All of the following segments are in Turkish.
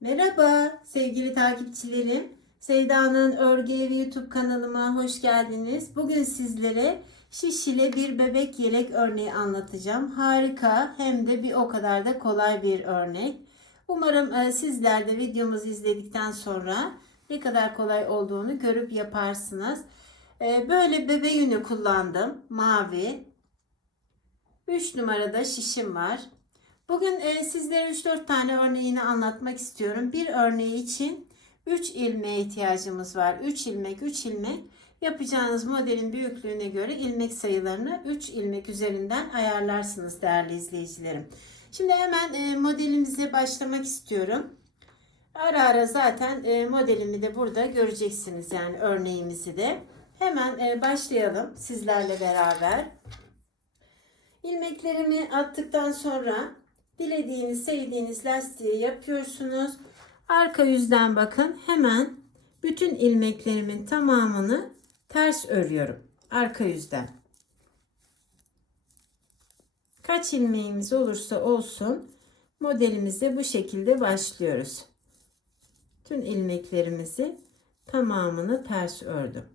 Merhaba sevgili takipçilerim. Sevda'nın Örgü Evi YouTube kanalıma hoş geldiniz. Bugün sizlere şişile bir bebek yelek örneği anlatacağım. Harika hem de bir o kadar da kolay bir örnek. Umarım e, sizler de videomuzu izledikten sonra ne kadar kolay olduğunu görüp yaparsınız. E, Böyle bebe yünü kullandım. Mavi. 3 numarada şişim var. Bugün e, sizlere 3-4 tane örneğini anlatmak istiyorum. Bir örneği için 3 ilmeğe ihtiyacımız var. 3 ilmek, 3 ilmek. Yapacağınız modelin büyüklüğüne göre ilmek sayılarını 3 ilmek üzerinden ayarlarsınız değerli izleyicilerim. Şimdi hemen e, modelimize başlamak istiyorum. Ara ara zaten e, modelimi de burada göreceksiniz yani örneğimizi de. Hemen e, başlayalım sizlerle beraber. İlmeklerimi attıktan sonra dilediğiniz, sevdiğiniz lastiği yapıyorsunuz. Arka yüzden bakın hemen bütün ilmeklerimin tamamını ters örüyorum. Arka yüzden. Kaç ilmeğimiz olursa olsun modelimize bu şekilde başlıyoruz. Tüm ilmeklerimizi tamamını ters ördüm.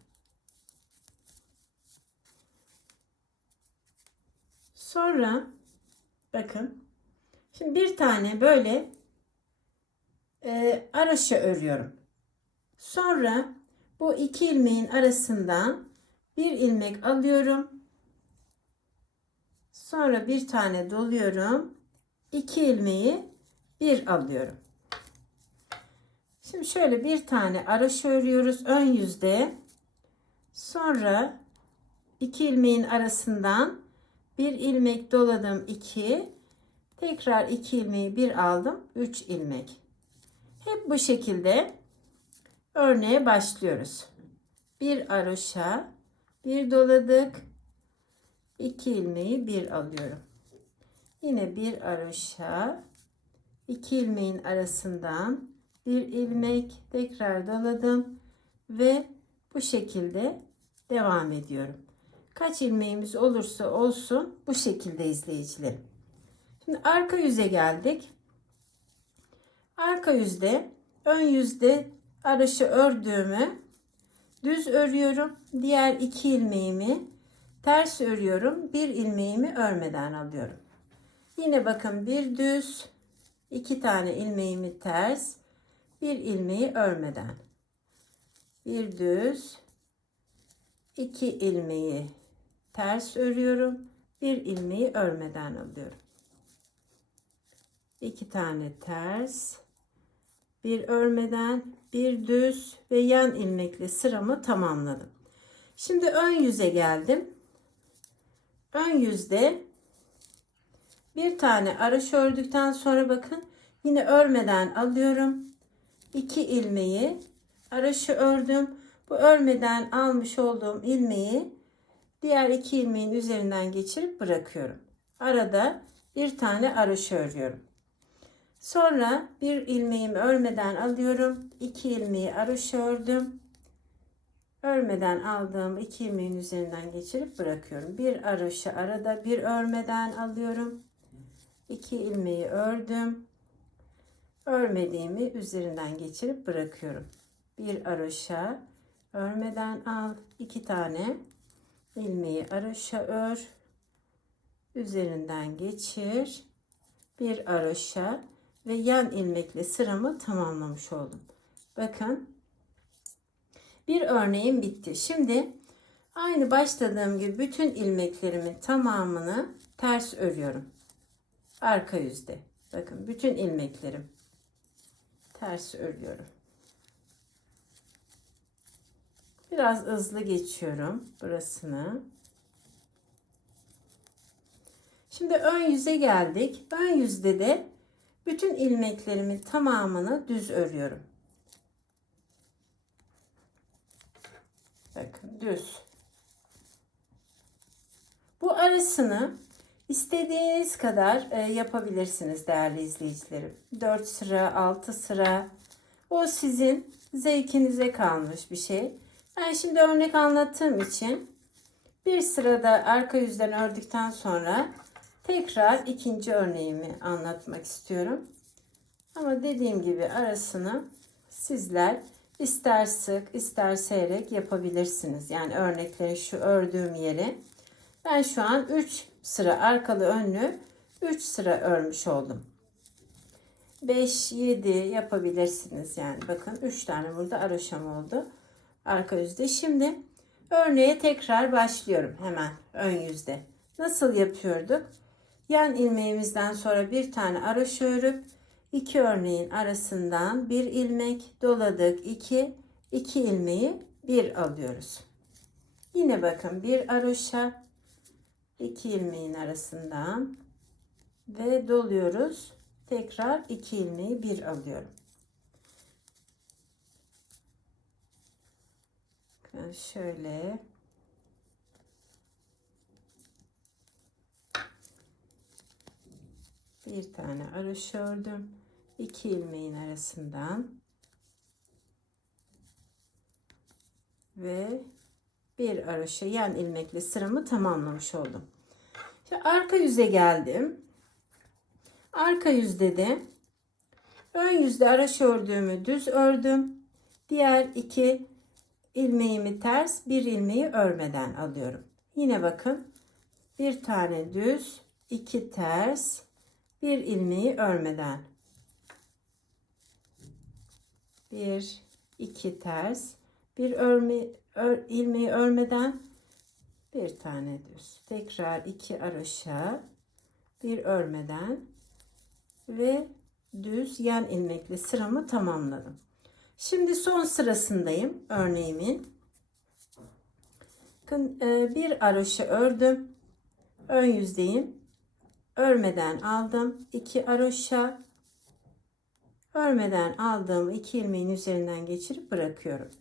Sonra bakın şimdi bir tane böyle e, araşa örüyorum. Sonra bu iki ilmeğin arasından bir ilmek alıyorum. Sonra bir tane doluyorum. İki ilmeği bir alıyorum. Şimdi şöyle bir tane araş örüyoruz ön yüzde. Sonra iki ilmeğin arasından bir ilmek doladım 2 tekrar 2 ilmeği bir aldım 3 ilmek. Hep bu şekilde örneğe başlıyoruz. Bir aroşa bir doladık. 2 ilmeği bir alıyorum. Yine bir aroşa 2 ilmeğin arasından bir ilmek tekrar doladım ve bu şekilde devam ediyorum. Kaç ilmeğimiz olursa olsun bu şekilde izleyicilerim. Şimdi arka yüze geldik. Arka yüzde ön yüzde araşı ördüğümü düz örüyorum. Diğer iki ilmeğimi ters örüyorum. Bir ilmeğimi örmeden alıyorum. Yine bakın bir düz iki tane ilmeğimi ters bir ilmeği örmeden bir düz iki ilmeği ters örüyorum. Bir ilmeği örmeden alıyorum. İki tane ters, bir örmeden, bir düz ve yan ilmekle sıramı tamamladım. Şimdi ön yüze geldim. Ön yüzde bir tane araş ördükten sonra bakın yine örmeden alıyorum. İki ilmeği araşı ördüm. Bu örmeden almış olduğum ilmeği Diğer iki ilmeğin üzerinden geçirip bırakıyorum. Arada bir tane araşı örüyorum. Sonra bir ilmeğimi örmeden alıyorum. iki ilmeği araşı ördüm. Örmeden aldığım iki ilmeğin üzerinden geçirip bırakıyorum. Bir araşı arada bir örmeden alıyorum. iki ilmeği ördüm. Örmediğimi üzerinden geçirip bırakıyorum. Bir araşa örmeden al iki tane ilmeği araşa ör üzerinden geçir bir araşa ve yan ilmekle sıramı tamamlamış oldum. Bakın. Bir örneğim bitti. Şimdi aynı başladığım gibi bütün ilmeklerimin tamamını ters örüyorum. Arka yüzde. Bakın bütün ilmeklerim ters örüyorum. Biraz hızlı geçiyorum burasını. Şimdi ön yüze geldik. Ön yüzde de bütün ilmeklerimin tamamını düz örüyorum. Bakın düz. Bu arasını istediğiniz kadar e, yapabilirsiniz değerli izleyicilerim. 4 sıra, 6 sıra. O sizin zevkinize kalmış bir şey. Ben şimdi örnek anlattığım için bir sırada arka yüzden ördükten sonra tekrar ikinci örneğimi anlatmak istiyorum. Ama dediğim gibi arasını sizler ister sık ister seyrek yapabilirsiniz. Yani örnekleri şu ördüğüm yere ben şu an 3 sıra arkalı önlü 3 sıra örmüş oldum. 5 7 yapabilirsiniz yani bakın 3 tane burada aroşam oldu arka yüzde. Şimdi örneğe tekrar başlıyorum hemen ön yüzde. Nasıl yapıyorduk? Yan ilmeğimizden sonra bir tane aroşa örüp iki örneğin arasından bir ilmek doladık. 2 2 ilmeği bir alıyoruz. Yine bakın bir aroşa iki ilmeğin arasından ve doluyoruz. Tekrar iki ilmeği bir alıyorum. Şöyle bir tane araş ördüm. iki ilmeğin arasından ve bir araşa yan ilmekle sıramı tamamlamış oldum. Şimdi arka yüze geldim. Arka yüzde de ön yüzde araş ördüğümü düz ördüm. Diğer iki ilmeğimi ters bir ilmeği örmeden alıyorum. Yine bakın bir tane düz iki ters bir ilmeği örmeden bir iki ters bir örme ör, ilmeği örmeden bir tane düz tekrar iki araşa bir örmeden ve düz yan ilmekle sıramı tamamladım. Şimdi son sırasındayım örneğimin. E, bir aroşa ördüm. Ön yüzdeyim. Örmeden aldım. 2 aroşa. Örmeden aldığım iki ilmeğin üzerinden geçirip bırakıyorum.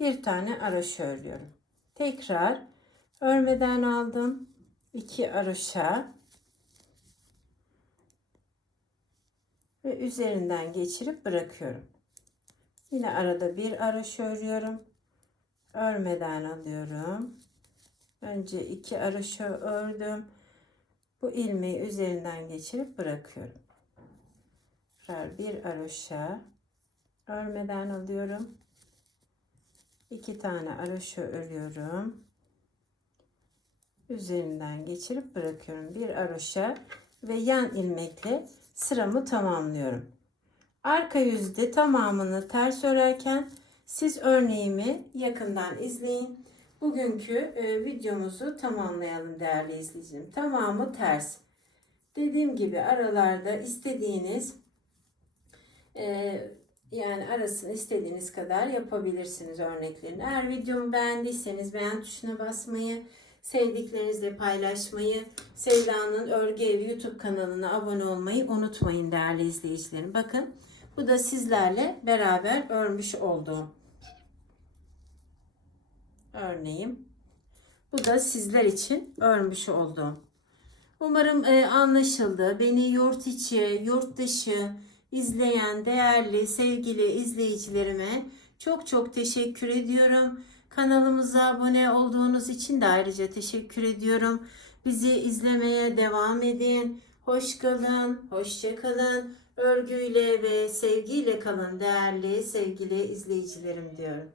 Bir tane aroşa örüyorum. Tekrar örmeden aldım. 2 aroşa. Ve üzerinden geçirip bırakıyorum. Yine arada bir araş örüyorum. Örmeden alıyorum. Önce iki araşı ördüm. Bu ilmeği üzerinden geçirip bırakıyorum. Tekrar bir araşa örmeden alıyorum. İki tane araşı örüyorum. Üzerinden geçirip bırakıyorum. Bir araşa ve yan ilmekle sıramı tamamlıyorum. Arka yüzde tamamını ters örerken siz örneğimi yakından izleyin. Bugünkü e, videomuzu tamamlayalım değerli izleyicilerim. Tamamı ters. Dediğim gibi aralarda istediğiniz e, yani arasını istediğiniz kadar yapabilirsiniz örneklerini. Eğer videomu beğendiyseniz beğen tuşuna basmayı, sevdiklerinizle paylaşmayı, Sevda'nın Örgü Evi YouTube kanalına abone olmayı unutmayın değerli izleyicilerim. Bakın bu da sizlerle beraber örmüş olduğum örneğim. Bu da sizler için örmüş olduğum. Umarım e, anlaşıldı. Beni yurt içi, yurt dışı izleyen değerli sevgili izleyicilerime çok çok teşekkür ediyorum. Kanalımıza abone olduğunuz için de ayrıca teşekkür ediyorum. Bizi izlemeye devam edin. Hoş kalın, hoşça kalın. Örgüyle ve sevgiyle kalın değerli sevgili izleyicilerim diyorum.